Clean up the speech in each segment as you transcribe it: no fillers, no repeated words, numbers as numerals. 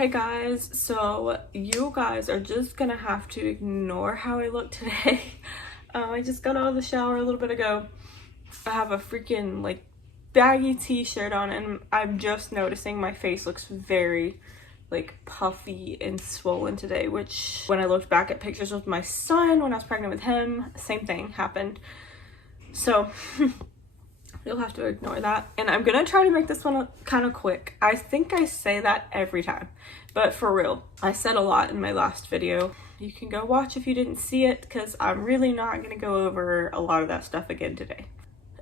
Hey guys, so you guys are just gonna have to ignore how I look today. I just got out of the shower a little bit ago. I have a freaking like baggy t-shirt on and I'm just noticing my face looks very like puffy and swollen today, which when I looked back at pictures with my son when I was pregnant with him, same thing happened. So you'll have to ignore that. And I'm gonna try to make this one kind of quick. I think I say that every time, but for real, I said a lot in my last video. You can go watch if you didn't see it, because I'm really not gonna go over a lot of that stuff again today.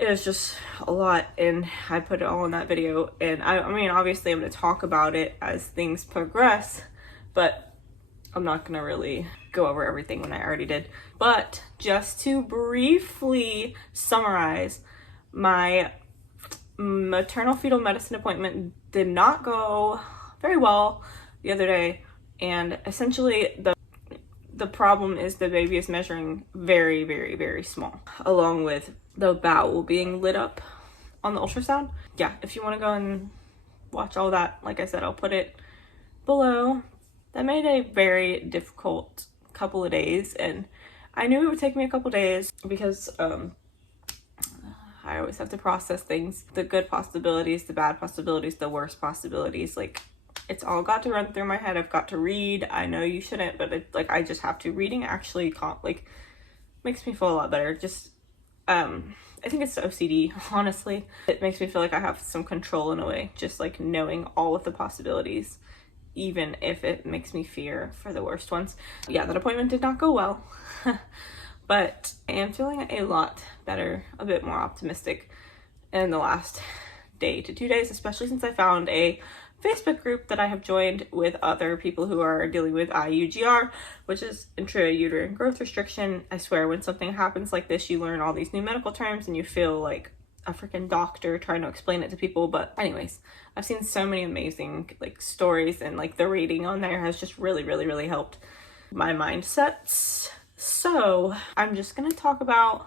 It was just a lot and I put it all in that video. And I mean, obviously I'm gonna talk about it as things progress, but I'm not gonna really go over everything when I already did. But just to briefly summarize, my maternal fetal medicine appointment did not go very well the other day, and essentially the problem is the baby is measuring very, very, very small, along with the bowel being lit up on the ultrasound. Yeah, if you want to go and watch all that, like I said, I'll put it below. That made a very difficult couple of days, and I knew it would take me a couple days because I always have to process things, the good possibilities, the bad possibilities, the worst possibilities. Like, it's all got to run through my head. I've got to read. I know you shouldn't, but it, like, I just have to. Reading actually like makes me feel a lot better. Just I think it's OCD, honestly. It makes me feel like I have some control in a way, just like knowing all of the possibilities, even if it makes me fear for the worst ones. Yeah, that appointment did not go well. But I am feeling a lot better, a bit more optimistic in the last day to 2 days, especially since I found a Facebook group that I have joined with other people who are dealing with IUGR, which is intrauterine growth restriction. I swear, when something happens like this, you learn all these new medical terms and you feel like a freaking doctor trying to explain it to people. But anyways, I've seen so many amazing like stories, and like the rating on there has just really helped my mindsets. So I'm just gonna talk about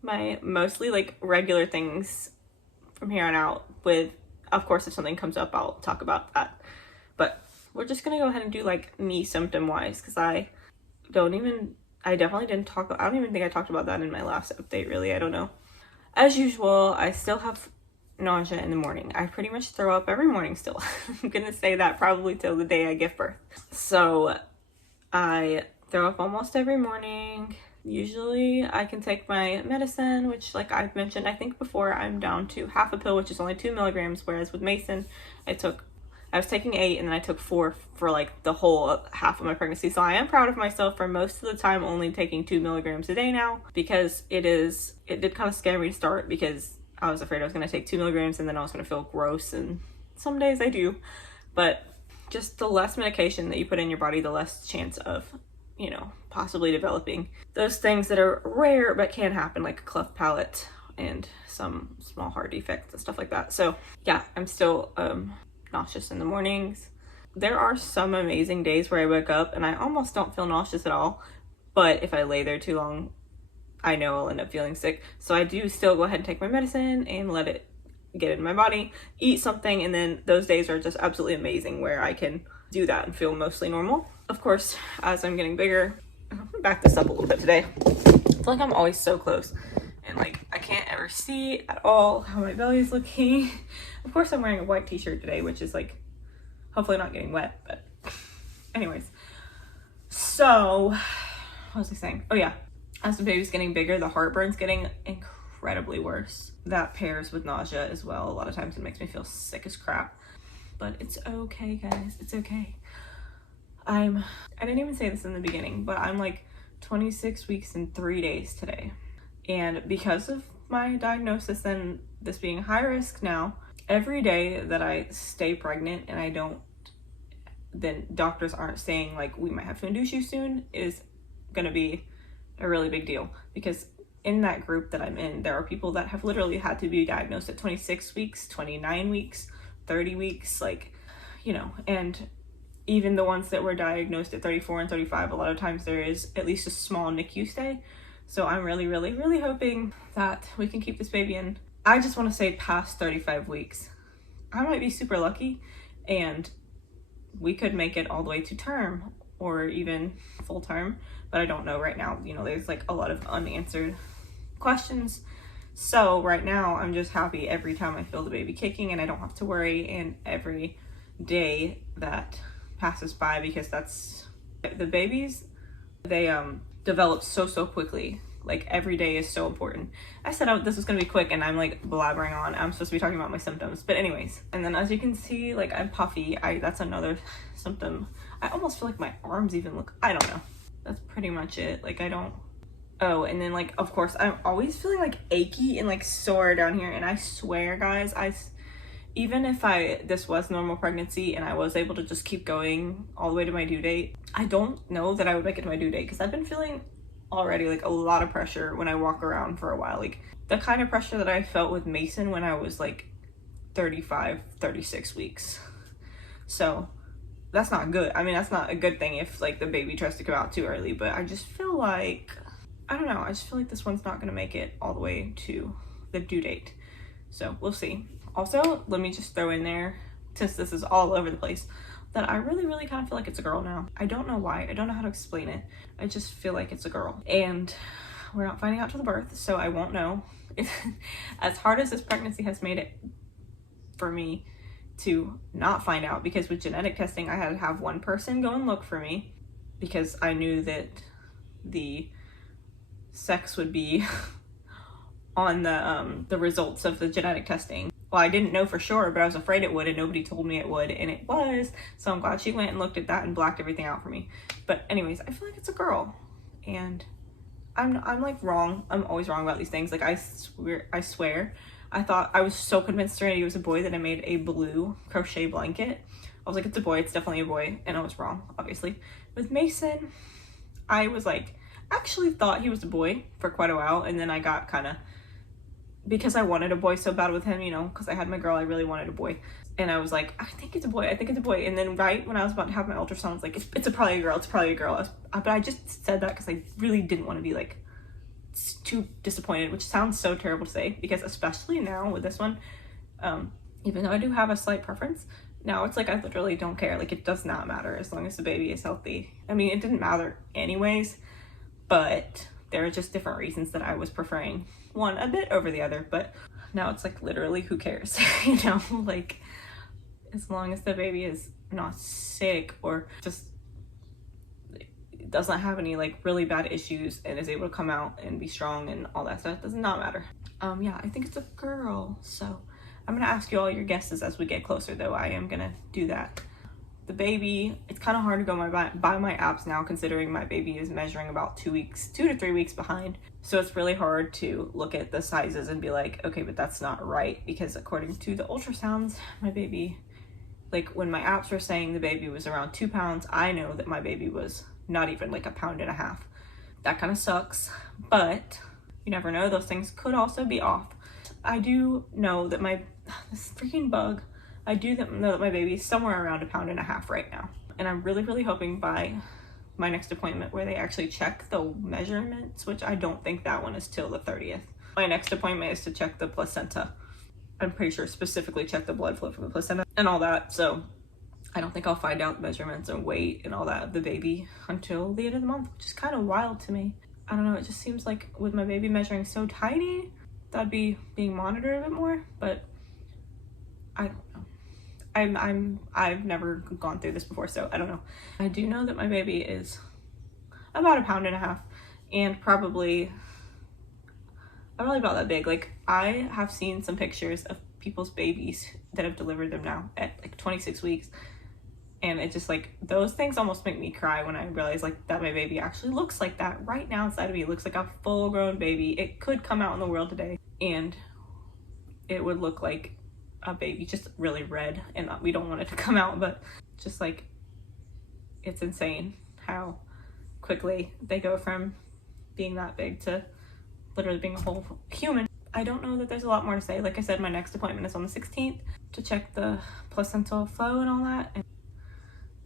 my mostly like regular things from here on out, with, of course, if something comes up, I'll talk about that. But we're just gonna go ahead and do like me symptom wise, because I definitely didn't I don't even think I talked about that in my last update, really. I don't know. As usual, I still have nausea in the morning. I pretty much throw up every morning still. I'm gonna say that probably till the day I give birth. So I throw up almost every morning. Usually I can take my medicine, which, like I've mentioned, I think before, I'm down to half a pill, which is only 2 milligrams, whereas with Mason, I was taking 8 and then I took 4 for like the whole half of my pregnancy. So I am proud of myself for most of the time only taking 2 milligrams a day now, because it did kind of scare me to start, because I was afraid I was going to take 2 milligrams and then I was going to feel gross, and some days I do. But just the less medication that you put in your body, the less chance of, you know, possibly developing those things that are rare but can happen, like a cleft palate and some small heart defects and stuff like that. So yeah, I'm still nauseous in the mornings. There are some amazing days where I wake up and I almost don't feel nauseous at all, but if I lay there too long, I know I'll end up feeling sick. So I do still go ahead and take my medicine and let it get in my body, eat something, and then those days are just absolutely amazing where I can do that and feel mostly normal. Of course, as I'm getting bigger, I'm gonna back this up a little bit today. I feel like I'm always so close, and like I can't ever see at all how my belly is looking. Of course, I'm wearing a white t-shirt today, which is like hopefully not getting wet, but anyways. So what was I saying? Oh yeah, as the baby's getting bigger, the heartburn's getting incredibly worse. That pairs with nausea as well. A lot of times it makes me feel sick as crap, but it's okay, guys, it's okay. I didn't even say this in the beginning, but I'm like 26 weeks and 3 days today. And because of my diagnosis and this being high risk now, every day that I stay pregnant and then doctors aren't saying like we might have to induce you soon, is gonna be a really big deal. Because in that group that I'm in, there are people that have literally had to be diagnosed at 26 weeks, 29 weeks, 30 weeks, like, you know, and even the ones that were diagnosed at 34 and 35, a lot of times there is at least a small NICU stay. So I'm really hoping that we can keep this baby in. I just want to say past 35 weeks. I might be super lucky and we could make it all the way to term or even full term, but I don't know right now. You know, there's like a lot of unanswered questions. So right now I'm just happy every time I feel the baby kicking and I don't have to worry, and every day that passes by, because that's the babies, they develop so quickly. Like every day is so important. I said this was gonna be quick and I'm like blabbering on. I'm supposed to be talking about my symptoms, but anyways. And then as you can see, like I'm puffy. That's another symptom. I almost feel like my arms even look, I don't know. That's pretty much it. Like I don't, oh, and then like, of course, I'm always feeling like achy and like sore down here. And I swear guys, even if this was normal pregnancy and I was able to just keep going all the way to my due date, I don't know that I would make it to my due date, because I've been feeling already like a lot of pressure when I walk around for a while, like the kind of pressure that I felt with Mason when I was like 35, 36 weeks. So that's not good. I mean, that's not a good thing if like the baby tries to come out too early, but I just feel like, I don't know, I just feel like this one's not gonna make it all the way to the due date. So we'll see. Also, let me just throw in there, since this is all over the place, that I really kind of feel like it's a girl now. I don't know why. I don't know how to explain it. I just feel like it's a girl. And we're not finding out till the birth, so I won't know. As hard as this pregnancy has made it for me to not find out, because with genetic testing, I had to have one person go and look for me, because I knew that the sex would be on the results of the genetic testing. Well, I didn't know for sure, but I was afraid it would, and nobody told me it would, and it was. So I'm glad she went and looked at that and blacked everything out for me. But anyways, I feel like it's a girl, and I'm like wrong. I'm always wrong about these things. Like I swear, I thought, I was so convinced Serenity was a boy that I made a blue crochet blanket. I was like, it's a boy, it's definitely a boy, and I was wrong, obviously. With Mason, I was like, actually thought he was a boy for quite a while, and then I got kind of, because I wanted a boy so bad with him, you know, because I had my girl, I really wanted a boy. And I was like, I think it's a boy, I think it's a boy. And then right when I was about to have my ultrasound, I was like, it's probably a girl, it's probably a girl. But I just said that because I really didn't want to be like too disappointed, which sounds so terrible to say, because especially now with this one, even though I do have a slight preference, now it's like I literally don't care. Like it does not matter as long as the baby is healthy. I mean, it didn't matter anyways, but there are just different reasons that I was preferring one a bit over the other. But now it's like literally who cares, you know, like as long as the baby is not sick or just doesn't have any like really bad issues and is able to come out and be strong and all that stuff, does not matter. Yeah, I think it's a girl. So I'm gonna ask you all your guesses as we get closer, though. I am gonna do that. The baby, it's kind of hard to go by my apps now, considering my baby is measuring about 2 to 3 weeks behind. So it's really hard to look at the sizes and be like, okay, but that's not right, because according to the ultrasounds, my baby, like when my apps were saying the baby was around 2 pounds, I know that my baby was not even like 1.5 pounds. That kind of sucks, but you never know, those things could also be off. I do know that this freaking bug, I do know that my baby is somewhere around 1.5 pounds right now. And I'm really hoping by my next appointment where they actually check the measurements, which I don't think that one is till the 30th. My next appointment is to check the placenta. I'm pretty sure specifically check the blood flow from the placenta and all that. So I don't think I'll find out measurements and weight and all that of the baby until the end of the month, which is kind of wild to me. I don't know, it just seems like with my baby measuring so tiny, that'd be being monitored a bit more, but I don't know. I've never gone through this before, so I don't know. I do know that my baby is about 1.5 pounds and probably about that big. Like I have seen some pictures of people's babies that have delivered them now at like 26 weeks. And it just like, those things almost make me cry when I realize like that my baby actually looks like that right now inside of me. It looks like a full grown baby. It could come out in the world today and it would look like a baby, just really red, and we don't want it to come out, but just like, it's insane how quickly they go from being that big to literally being a whole human. I don't know that there's a lot more to say. Like I said, my next appointment is on the 16th to check the placental flow and all that. And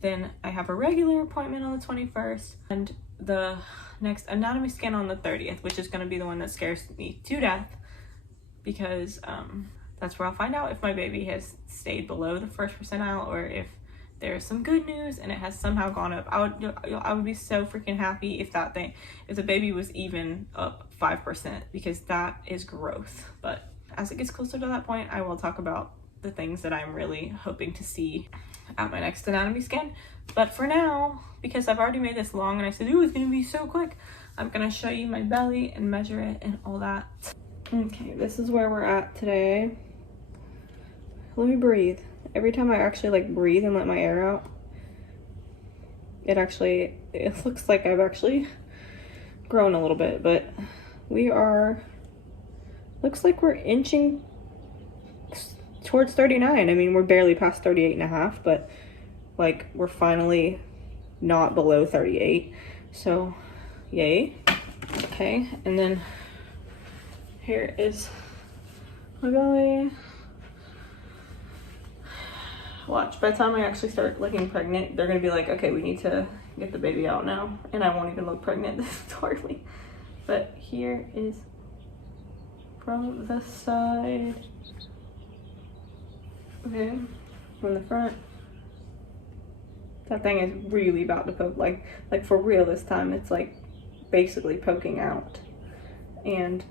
then I have a regular appointment on the 21st and the next anatomy scan on the 30th, which is going to be the one that scares me to death, because that's where I'll find out if my baby has stayed below the first percentile or if there's some good news and it has somehow gone up. I would be so freaking happy if if the baby was even up 5%, because that is growth. But as it gets closer to that point, I will talk about the things that I'm really hoping to see at my next anatomy scan. But for now, because I've already made this long and I said, ooh, it's gonna be so quick, I'm gonna show you my belly and measure it and all that. Okay, this is where we're at today. Let me breathe. Every time I actually like breathe and let my air out, it looks like I've actually grown a little bit, but looks like we're inching towards 39. I mean, we're barely past 38 and a half, but like we're finally not below 38. So yay. Okay, and then here is my belly. Watch, by the time I actually start looking pregnant, they're gonna be like, okay, we need to get the baby out now. And I won't even look pregnant this hardly. But here is from the side. Okay, from the front. That thing is really about to poke, like for real this time. It's like basically poking out. And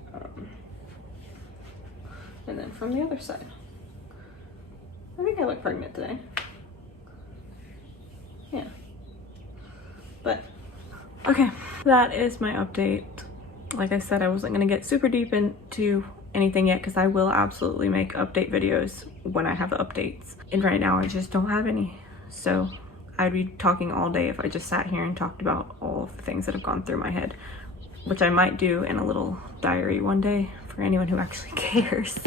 then from the other side. I think I look pregnant today. Yeah. But, okay, that is my update. Like I said, I wasn't gonna get super deep into anything yet because I will absolutely make update videos when I have updates. And right now I just don't have any. So I'd be talking all day if I just sat here and talked about all of the things that have gone through my head, which I might do in a little diary one day for anyone who actually cares.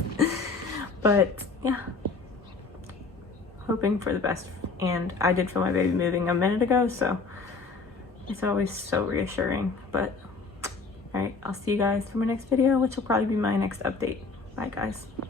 But yeah. Hoping for the best, and I did feel my baby moving a minute ago, so it's always so reassuring. But all right, I'll see you guys for my next video, which will probably be my next update. Bye guys.